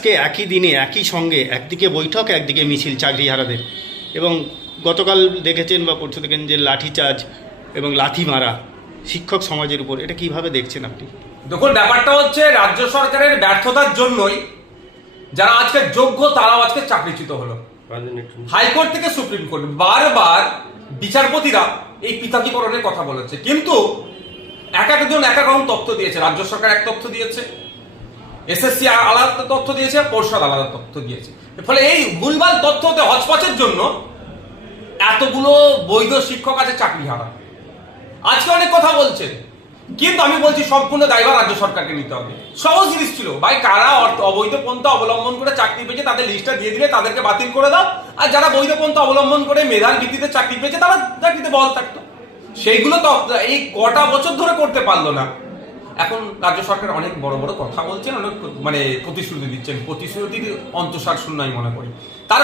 আজকে একই দিনে একই সঙ্গে একদিকে বৈঠক একদিকে মিছিল চাকরিহারাদের, এবং গতকাল দেখেছেন বা পরশু দেখেন যে লাঠিচার্জ এবং লাথি মারা শিক্ষক সমাজের উপর, এটা কিভাবে দেখছেন আপনি? দেখুন, ব্যাপারটা হচ্ছে রাজ্য সরকারের ব্যর্থতার জন্যই যারা আজকে যোগ্য তারাও আজকে চাকরিচ্যুত হলো। হাইকোর্ট থেকে সুপ্রিম কোর্ট বারবার বিচারপতিরা এই পৃথকীকরণের কথা বলেছে, কিন্তু এক একজন এক এক রকম তথ্য দিয়েছে। রাজ্য সরকার এক তথ্য দিয়েছে, এসএসসি আলাদা তথ্য দিয়েছে, পর্ষদ আলাদা তথ্য দিয়েছে। ফলে এই ভুলভাল তথ্যতে হচপচের জন্য এতগুলো বৈধ শিক্ষক আছে চাকরি হারা। আজকে অনেক কথা বলছেন, কিন্তু আমি বলছি সম্পূর্ণ দায়ভার রাজ্য সরকারকে নিতে হবে। সহজ জিনিস ছিল ভাই, কারা অবৈধ পন্থা অবলম্বন করে চাকরি পেয়েছে তাদের লিস্টটা দিয়ে দিলে তাদেরকে বাতিল করে দাও, আর যারা বৈধ পন্থা অবলম্বন করে মেধার ভিত্তিতে চাকরি পেয়েছে তারা চাকরিতে বহাল থাকতো। সেইগুলো তো এই কটা বছর ধরে করতে পারলো না। এখন রাজ্য সরকার অনেক বড় বড় কথা বলছেন, অনেক প্রতিশ্রুতি দিচ্ছেন, প্রতিশ্রুতির অন্তঃসার শূন্য আমি মনে করি। তার